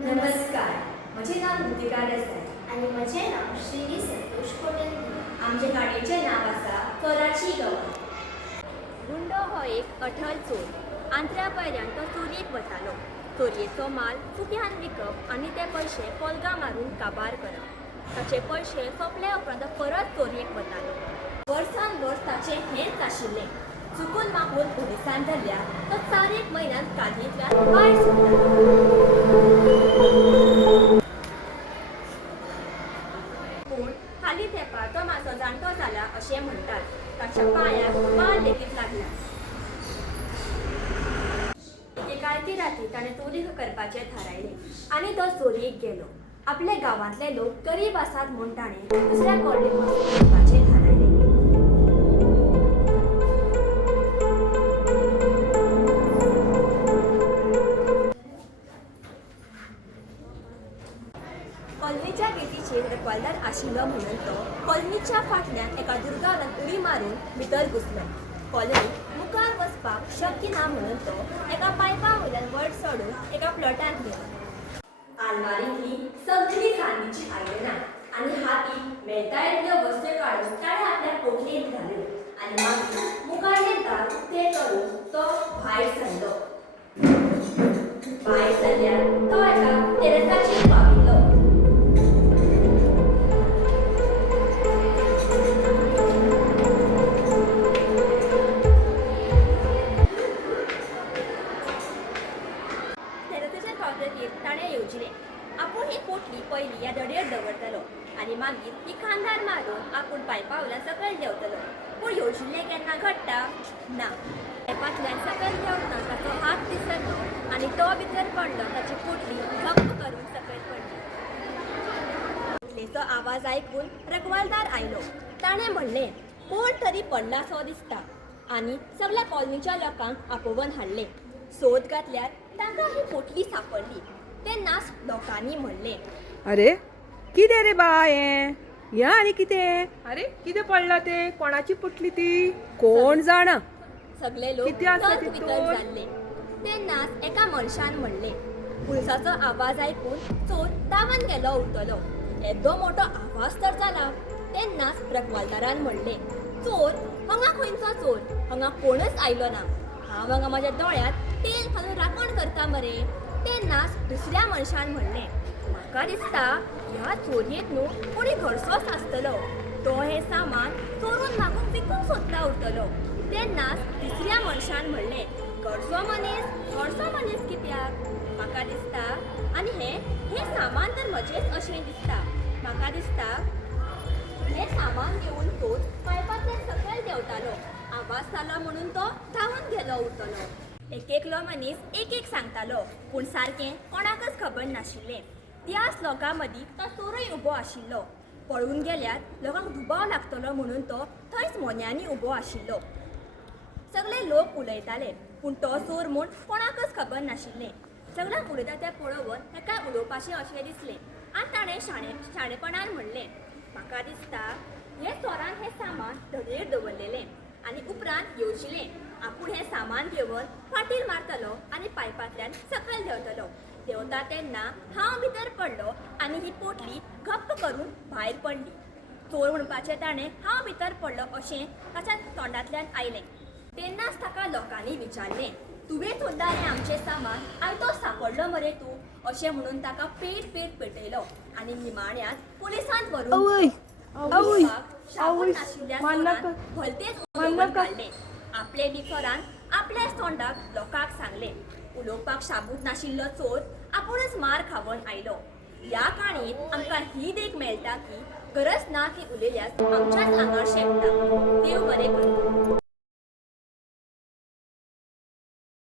नमस्कार, म्हजें नाव कृतिका देसाई आणि म्हजें नाव श्री संतोष कोटंदे. आमचे गाडयेचें नाव आसा तोराची गवार. गुंडो हो एक अठल चोर. आंत्र्या पर्यंत तो चोरयेक वतालो. चोरयेचो माल फुक्यान विकप आनी ते पयशे पोलगां मारून काबार करप. ताचे पयशे सोंपले उपरांत परत चोरयेक वतालो. वर्सान वर्स ताचें हेंच आशिल्लें. चुकून मागून पुलिसान धरल्यार तो 4 म्हयन्यांत काल्लींतल्यान भायर सरतालो. पूण हालीं तेंपार तो मातसो जाणटो जाला अशें म्हणटात. ताच्या पांयाक वाल लेगीत लागला. एके राती ताणें चोरी करपाचें थारायलें आनी तो चोरयेक गेलो. आपले गांवांतले लोक गरीब आसात म्हूण ताणें दुसऱ्या कॉलनीत वचून करपाचें थारायलें. कॉलनीच्या गेटीचेर रखवालदार आशिल्लो म्हणून तो कॉलनीच्या फाटल्यान एका दुर्गावान उडी मारून भितर घुसलो. कॉलनीत मुखार वचपाक शक्य ना म्हणून तो एका पायपा वयल्यान वयर चडून एका प्लॉटांत गेलो. आलमारींतली सगळीं खांदीची आयदनां आनी हातीक मेळटा इतल्यो वस्तू काडून ताणें आपल्या पोटलेंत घाल्यो आनी मागीर मुखारलें दार उक्तें करून तो भायर सरलो. भायर सरल्यार तो एका टेरसाचेर पाविल्लो. ताणें येवजिलें. आपूण ही पोटली पयली ह्या दडयेर दवरतलो आनी मागीर ही खांदार मारून आपूण पायपा वयल्यान सकयल देंवतलो. पूण येवजिल्लें केन्ना घडटा ना. पायपांतल्यान सकयल देंवतना ताचो हात दिसलो आनी तो भितर पडलो. ताची पोटली झप्प करून सकयल पडली. पोटलेचो आवाज आयकून रखवालदार आयलो. ताणें म्हणलें, कोण तरी पडलासो दिसता आनी सगळ्या कॉलनीच्या लोकांक आपोवन हाडलें. सोद घातल्यार तांकां ही पोटली सांपडली. तेन्नाच लोकांनी म्हणलें, अरे कितें रे बा हें आनी कितें? अरे कितें पडला ते? कोणाची पुटली ती? कोण जाणा. सगळे लोक किती आसा तर्क तितून? वितर्क जाल्ले. तेन्नाच एका मनशान म्हणलें. पुलिसाचो आवाज आयकून चोर धांवन गेलो उरतलो. येदो मोठो आवाज तर जाला. तेन्नाच रखवालदारान म्हणलें, चोर हांगा खंयचो चोर? हांगा कोणच आयलो ना. हांव हांगा म्हाज्या दोळ्यांत तेल घालून राखण करता मरे. तेन्नाच दुसऱ्या मनशान म्हणलें, म्हाका दिसता ह्या चोरयेक न्हू कोणी घरचोच आसतलो. तो हें सामान चोरून मागून विकूंक सोदता उरतलो. तेन्नाच तिसऱ्या मनशान म्हणलें, घरचो मनीस कित्याक? म्हाका दिसता आनी हें सामान तर म्हजेंच अशें दिसता. म्हाका दिसता हें सामान घेवन तोच पायपांतल्यान सकयल देंवतालो. आवाज जालो म्हणून तो धांवन गेलो उरतलो. एकलो मनीस एक सांगतालो, पूण सारकें कोणाकच खबर नाशिल्लें. त्याच लोकां मदीं तो चोरूय उबो आशिल्लो. पळून गेल्यार लोकांक दुबाव लागतलो म्हणून तो थंयच मोन्यांनी उबो आशिल्लो. सगळे लोक उलयताले, पूण तो चोर म्हूण कोणाकच खबर नाशिल्लें. सगळ्यांक उलयता तें पळोवन ताका उलोवपाचें अशें दिसलें आनी ताणें शाणेपणान म्हणलें, म्हाका दिसता हे चोरान हें सामान दडयेर दवरलेलें आनी उपरांत येवजिलें. आपूण हें सामान घेवन फाटीर मारतलो आनी पायपांतल्यान सकयल देंवतलो. देंवता तेन्ना हांव भितर पडलो आनी ही पोटली घप्प करून भायर पडली. चोर म्हणपाचें ताणें हांव भितर पडलो अशें ताच्या तोंडांतल्यान आयलें. तेन्नाच ताका लोकांनी विचारलें, तुवें सोदला रे आमचें सामान? आयतो सांपडलो मरे तूं? अशें म्हणून ताका पेट पेटयलो आनी निमाण्यांत पुलिसांत व्हरून भलतेच उलोवप काडलें. आपले बी चोरान आपल्याच तोंडाक लोकांक सांगलें. उलोवपाक शाबूत नाशिल्लो चोर आपुणूच मार खावन आयलो. ह्या काणयेंत आमकां ही देख मेळटा की गरज ना की उलयल्यार आमच्याच आंगार शेकता. देव बरें करता.